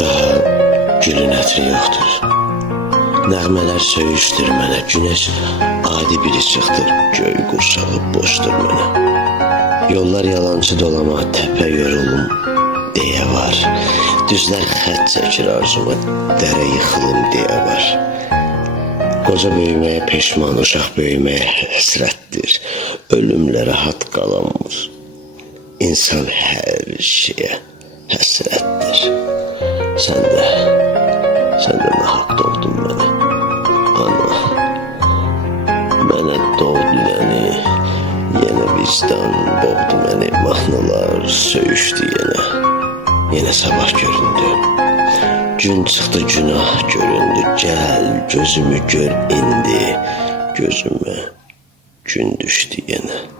Daha gülün ətri yoxdur. Nəğmələr söyüşdür mənə, günəş adi biri çıxdır, göy qurşağı boşdur mənə. Yollar yalancı dolama, təpə yorulum deyə var. Düzlər xət çəkir arzuma, dərə yıxılım deyə var. Qoca böyüməyə peşman, uşaq böyüməyə həsrətdir. Ölümlə rahat qalanmır. İnsan hər şeyə həsrətdir. Sən də nahaq doğdun mənə. Ana, mənə doğdu yəni. Yenə vicdan boğdu məni. Mahnılar söyüşdü yenə. Yenə sabah göründü. Gün çıxdı, günah göründü. Gəl, gözümü gör indi. Gözümə gün düşdü yenə.